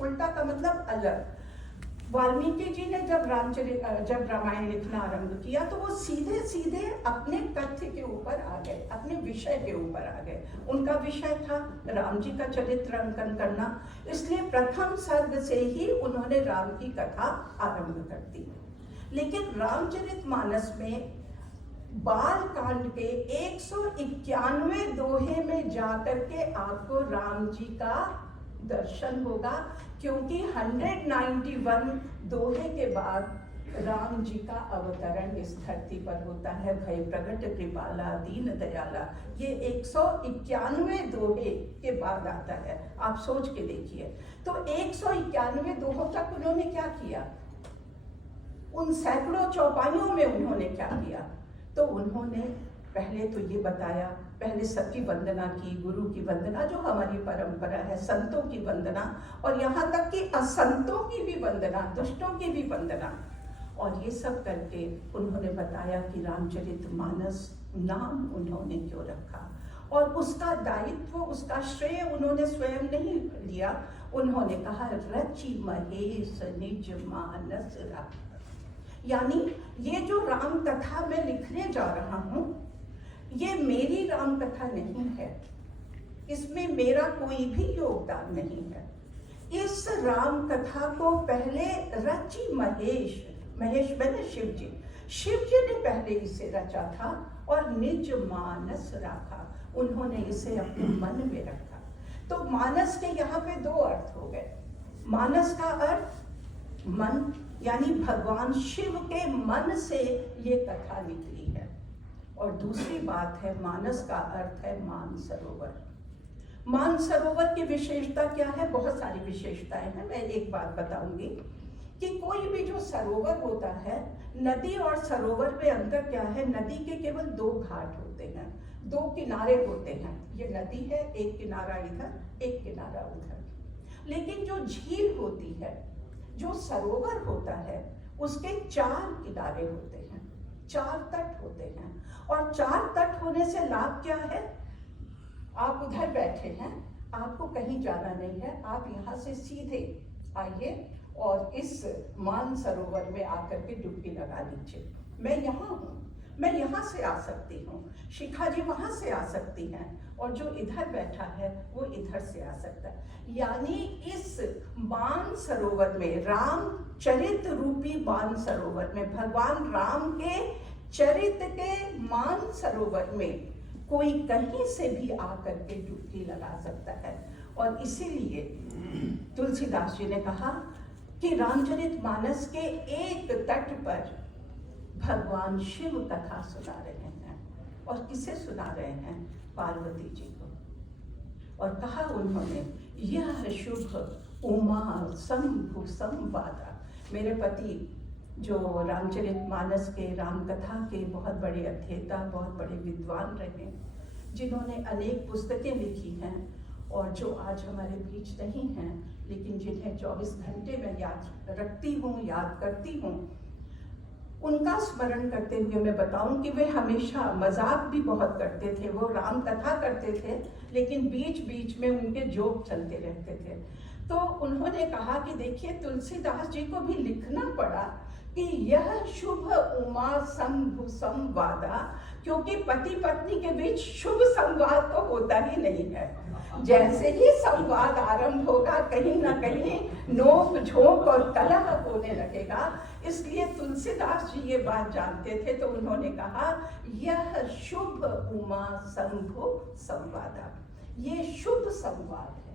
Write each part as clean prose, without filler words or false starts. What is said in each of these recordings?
उल्टा का मतलब अलग। वाल्मीकि जी ने जब रामायण लिखना आरंभ किया तो वो सीधे सीधे अपने तथ्य के ऊपर आ गए, अपने विषय के ऊपर आ गए। उनका विषय था राम जी का चरित्र अंकन करना, इसलिए प्रथम सर्ग से ही उन्होंने राम की कथा आरंभ कर दी। लेकिन रामचरितमानस में बाल कांड के 191 दोहे में जाकर के आपको राम जी का दर्शन होगा, क्योंकि 191 दोहे के बाद राम जी का अवतरण इस धरती पर होता है। भय प्रगट कृपाला दीन दयाला, ये 191 दोहे के बाद आता है। आप सोच के देखिए, तो 191 दोहों तक उन्होंने क्या किया, उन सैकड़ों चौपाइयों में उन्होंने क्या किया? तो उन्होंने पहले तो ये बताया, पहले सबकी वंदना की, गुरु की वंदना जो हमारी परंपरा है, संतों की वंदना, और यहाँ तक कि असंतों की भी वंदना, दुष्टों की भी वंदना। और ये सब करके उन्होंने बताया कि रामचरितमानस नाम उन्होंने क्यों रखा, और उसका दायित्व, उसका श्रेय उन्होंने स्वयं नहीं लिया। उन्होंने कहा रचि महेश निज मानस राखा, यानी ये जो राम कथा मैं लिखने जा रहा हूँ, ये मेरी राम कथा नहीं है, इसमें मेरा कोई भी योगदान नहीं है। इस राम कथा को पहले रचि महेश, महेश मैंने शिव जी ने पहले इसे रचा था, और निज मानस राखा, उन्होंने इसे अपने मन में रखा। तो मानस के यहाँ पे दो अर्थ हो गए। मानस का अर्थ मन, यानी भगवान शिव के मन से ये कथा निकली है। और दूसरी बात है, मानस का अर्थ है मानसरोवर। मानसरोवर की विशेषता क्या है? बहुत सारी विशेषताएं हैं, मैं एक बात बताऊंगी कि कोई भी जो सरोवर होता है, नदी और सरोवर में अंतर क्या है? नदी के केवल दो घाट होते हैं, दो किनारे होते हैं। ये नदी है, एक किनारा इधर, एक किनारा उधर। लेकिन जो झील होती है, जो सरोवर होता है, उसके 4 किनारे होते हैं, 4 तट होते हैं। और 4 तट होने से लाभ क्या है? आप उधर बैठे हैं, आपको कहीं जाना नहीं है, आप यहाँ से सीधे आइए और इस मानसरोवर में आकर के डुबकी लगा लीजिए। मैं यहाँ हूँ, मैं यहाँ से आ सकती हूँ, शिखा जी वहाँ से आ सकती हैं, और जो इधर बैठा है वो इधर से आ सकता है। यानी इस मानसरोवर में, राम चरित रूपी मानसरोवर में, भगवान राम के चरित्र के मानसरोवर में कोई कहीं से भी आकर के डुबकी लगा सकता है। और इसीलिए तुलसीदास जी ने कहा कि रामचरितमानस के एक तट पर भगवान शिव कथा सुना रहे हैं। और किसे सुना रहे हैं? पार्वती जी को। और कहा उन्होंने, यह शुभ उमा शंभु संवादा। मेरे पति जो रामचरितमानस के, राम कथा के बहुत बड़े अध्येता, बहुत बड़े विद्वान रहे, जिन्होंने अनेक पुस्तकें लिखी हैं, और जो आज हमारे बीच नहीं हैं, लेकिन जिन्हें 24 घंटे में याद रखती हूँ, याद करती हूँ, उनका स्मरण करते हुए मैं बताऊं कि वे हमेशा मजाक भी बहुत करते थे। वो राम कथा करते थे, लेकिन बीच बीच में उनके जोक चलते रहते थे। तो उन्होंने कहा कि देखिए, तुलसीदास जी को भी लिखना पड़ा कि यह शुभ उमा शंभु संवादा, क्योंकि पति पत्नी के बीच शुभ संवाद तो होता ही नहीं है। जैसे ही संवाद आरंभ होगा, कहीं ना कहीं नोक झोंक और कलह होने लगेगा। इसलिए तुलसीदास जी ये बात जानते थे, तो उन्होंने कहा यह शुभ उमा शंभु संवादा, ये शुभ संवाद है।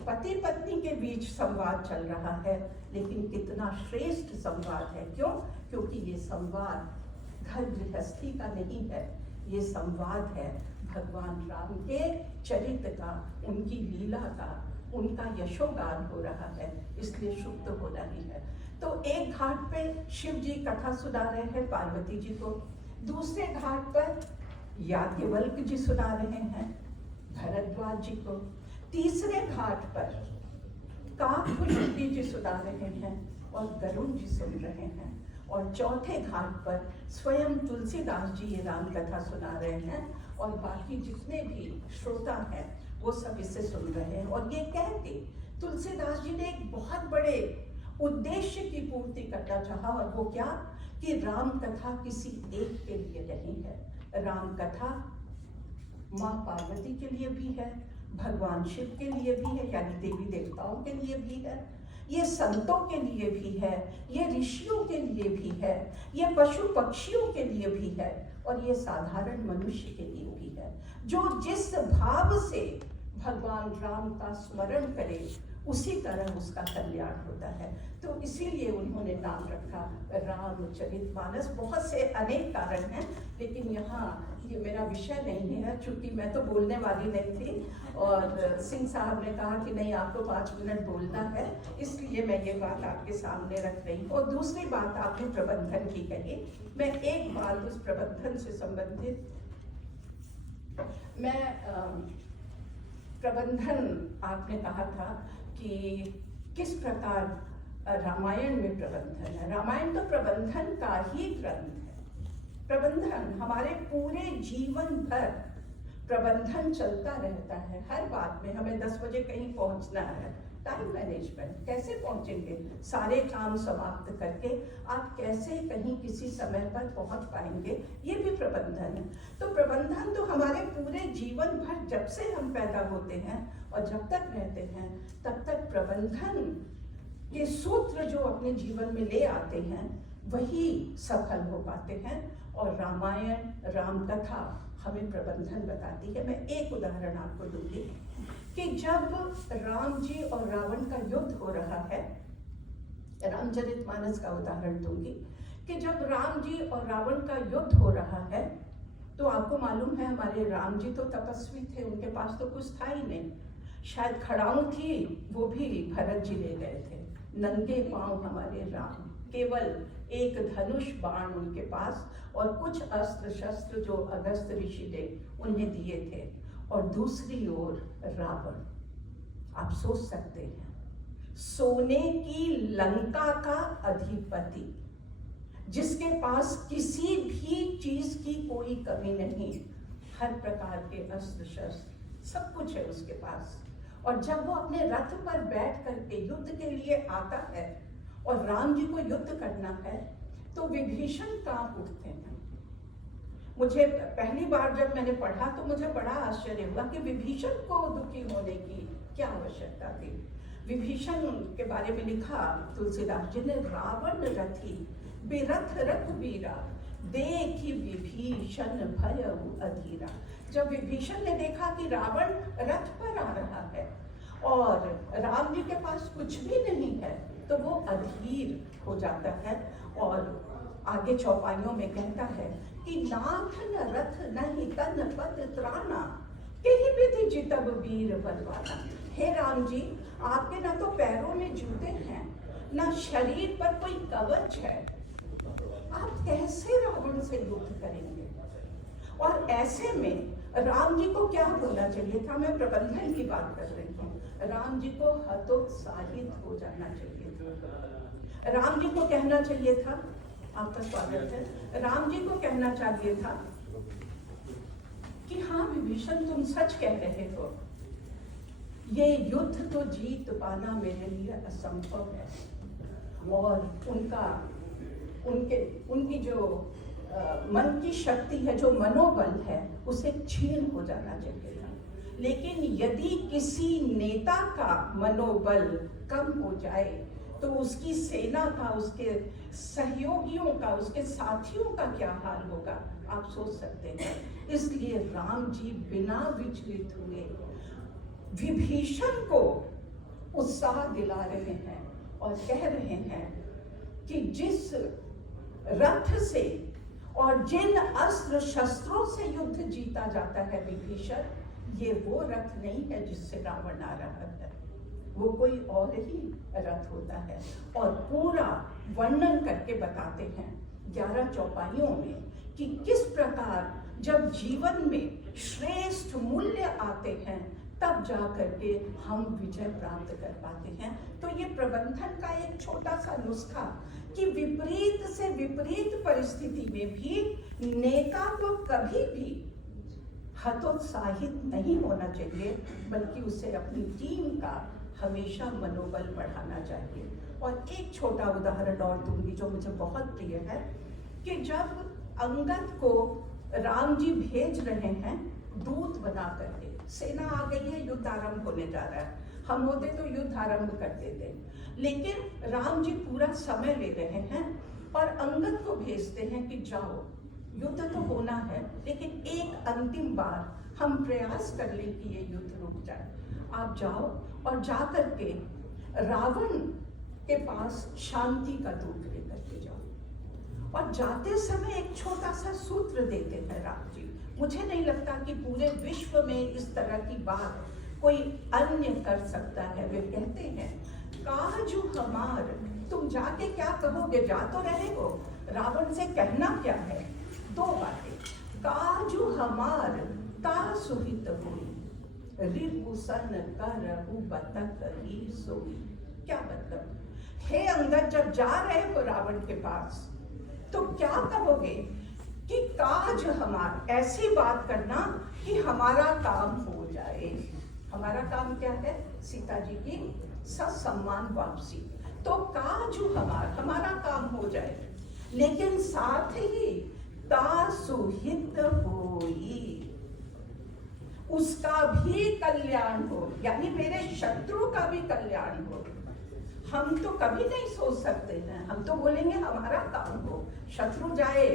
पति पत्नी के बीच संवाद चल रहा है, लेकिन कितना श्रेष्ठ संवाद है। क्यों? क्योंकि ये संवाद घर गृहस्थी का नहीं है, ये संवाद है भगवान राम के चरित्र का, उनकी लीला का, उनका यशोगान हो रहा है, इसलिए शुभ तो होना ही है। तो एक घाट पे शिव जी कथा सुना रहे हैं पार्वती जी को, दूसरे घाट पर याज्ञवल्क्य जी सुना रहे हैं भरद्वाज जी को, तीसरे घाट पर काकभूषुंडी जी सुना रहे हैं और गरुड़ जी सुन रहे हैं, और चौथे घाट पर स्वयं तुलसीदास जी ये राम कथा सुना रहे हैं, और बाकी जितने भी श्रोता हैं वो सब इसे सुन रहे हैं। और ये कह के तुलसीदास जी ने एक बहुत बड़े उद्देश्य की पूर्ति करना चाहा, और वो क्या कि राम कथा किसी एक के लिए नहीं है। राम कथा माँ पार्वती के लिए भी है, भगवान शिव के लिए भी है, यानी देवी देवताओं के लिए भी है, ये संतों के लिए भी है, ये ऋषियों के लिए भी है, ये पशु पक्षियों के लिए भी है, और ये साधारण मनुष्य के लिए भी है, जो जिस भाव से भगवान राम का स्मरण करे उसी तरह उसका कल्याण होता है। तो इसीलिए उन्होंने नाम रखा रामचरितमानस। बहुत से अनेक कारण हैं, लेकिन यहाँ ये मेरा विषय नहीं है, चूंकि मैं तो बोलने वाली नहीं थी, और सिंह साहब ने कहा कि नहीं आपको 5 मिनट बोलना है, इसलिए मैं ये बात आपके सामने रख रही हूँ। और दूसरी बात आपने प्रबंधन की कही, मैं एक बात उस प्रबंधन से संबंधित, मैं प्रबंधन आपने कहा था कि किस प्रकार रामायण में प्रबंधन है। रामायण तो प्रबंधन का ही ग्रंथ है। प्रबंधन हमारे पूरे जीवन भर प्रबंधन चलता रहता है। हर बात में हमें 10 बजे कहीं पहुंचना है, टाइम मैनेजमेंट, कैसे पहुंचेंगे, सारे काम समाप्त करके आप कैसे कहीं किसी समय पर पहुंच पाएंगे, ये भी प्रबंधन है। तो प्रबंधन तो हमारे पूरे जीवन भर, जब से हम पैदा होते हैं और जब तक रहते हैं तब तक प्रबंधन के सूत्र जो अपने जीवन में ले आते हैं वही सफल हो पाते हैं। और रामायण रामकथा हमें प्रबंधन बताती है। मैं एक उदाहरण आपको दूंगी कि जब राम जी और रावण का युद्ध हो रहा है, रामचरितमानस का उदाहरण दूंगी कि जब राम जी और रावण का युद्ध हो रहा है, तो आपको मालूम है हमारे राम जी तो तपस्वी थे, उनके पास तो कुछ था ही नहीं, शायद खड़ाऊं थी वो भी भरत जी ले गए थे। नंगे पांव हमारे राम, केवल एक धनुष बाण उनके पास और कुछ अस्त्र शस्त्र जो अगस्त ऋषि ने उन्हें दिए थे। और दूसरी ओर रावण, आप सोच सकते हैं, सोने की लंका का अधिपति, जिसके पास किसी भी चीज की कोई कमी नहीं, हर प्रकार के अस्त्र शस्त्र सब कुछ है उसके पास। और जब वो अपने रथ पर बैठ करके युद्ध के लिए आता है और राम जी को युद्ध करना है, तो विभीषण कांप उठते हैं। मुझे पहली बार जब मैंने पढ़ा तो मुझे बड़ा आश्चर्य हुआ कि विभीषण को दुखी होने की क्या आवश्यकता थी। विभीषण के बारे में लिखा तुलसीदास जी ने, रावण रथी बिरथ रघुबीरा, देखी विभीषण भयउ अधीरा। जब विभीषण ने देखा कि रावण रथ पर आ रहा है और राम जी के पास कुछ भी नहीं है, तो वो अधीर हो जाता है। और आगे चौपाइयों में कहता है कि नाथ न रथ नहीं तन पद त्राना, कहीं विधि जितब वीर बलवाना। हे राम जी, आपके ना तो पैरों में जूते हैं, ना शरीर पर कोई कवच है, आप कैसे रावण से युद्ध करेंगे। और ऐसे में राम जी को क्या होना चाहिए था, मैं प्रबंधन की बात कर रही हूँ, राम जी को हतोत्साहित हो जाना चाहिए था। राम जी को कहना चाहिए था, आपका स्वागत है, राम जी को कहना चाहिए था कि हाँ विभीषण तुम सच कह रहे हो, ये युद्ध तो जीत पाना मेरे लिए असंभव है। और उनकी जो मन की शक्ति है, जो मनोबल है, उसे क्षीण हो जाना चाहिए था। लेकिन यदि किसी नेता का मनोबल कम हो जाए तो उसकी सेना का, उसके सहयोगियों का, उसके साथियों का क्या हाल होगा, आप सोच सकते हैं। इसलिए राम जी बिना विचलित हुए विभीषण को उत्साह दिला रहे हैं और कह रहे हैं कि जिस रथ से और जिन अस्त्र शस्त्रों से युद्ध जीता जाता है विभीषण, ये वो रथ नहीं है जिससे रावण आ रहा है, वो कोई और ही रथ होता है। और पूरा वर्णन करके बताते हैं 11 चौपाइयों में कि किस प्रकार जब जीवन में श्रेष्ठ मूल्य आते हैं तब जा करके हम विजय प्राप्त कर पाते हैं। तो ये प्रबंधन का एक छोटा सा नुस्खा कि विपरीत से विपरीत परिस्थिति में भी नेता को कभी भी हतोत्साहित नहीं होना चाहिए, बल्कि उसे अपनी टीम का हमेशा मनोबल बढ़ाना चाहिए। और एक छोटा उदाहरण और दूंगी जो मुझे बहुत प्रिय है, कि जब अंगद को राम जी भेज रहे हैं दूत बना करके, सेना आ गई है, युद्ध आरंभ होने जा रहा है, हम होते तो युद्ध आरंभ कर देते, लेकिन राम जी पूरा समय ले रहे हैं और अंगद को भेजते हैं कि जाओ, युद्ध तो होना है लेकिन एक अंतिम बार हम प्रयास कर ले कि ये युद्ध रुक जाए। आप जाओ और जा करके रावण के पास शांति का दूत लेकर के जाओ। और जाते समय एक छोटा सा सूत्र देते हैं राम जी। मुझे नहीं लगता कि पूरे विश्व में इस तरह की बात कोई अन्य कर सकता है। वे कहते हैं, काजू हमार, तुम जाके क्या कहोगे, जा तो रहे हो, रावण से कहना क्या है, दो बातें, काजू हमार ता सुहित हुई, रिपुसन करहु बतक ही सोई। क्या मतलब, हे अंगद जब जा रहे हो रावण के पास तो क्या कहोगे कि काज हमार, ऐसी बात करना कि हमारा काम हो जाए। हमारा काम क्या है, सीता जी की ससम्मान वापसी। तो काजू हमार, हमारा काम हो जाए, लेकिन साथ ही तासुहित होई, उसका भी कल्याण हो, यानी मेरे शत्रु का भी कल्याण हो। हम तो कभी नहीं सोच सकते हैं, हम तो बोलेंगे हमारा काम हो, शत्रु जाए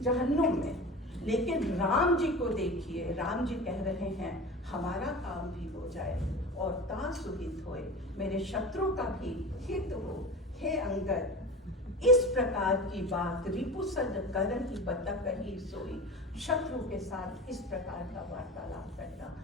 जहन्नुम में, लेकिन राम जी को देखिए, राम जी कह रहे हैं हमारा काम भी हो जाए और तासुहित होए, मेरे शत्रु का भी हित हो। हे अंगद, इस प्रकार की बात, रिपुसन करहि बतक ही सोई, शत्रु के साथ इस प्रकार का वार्तालाप करना।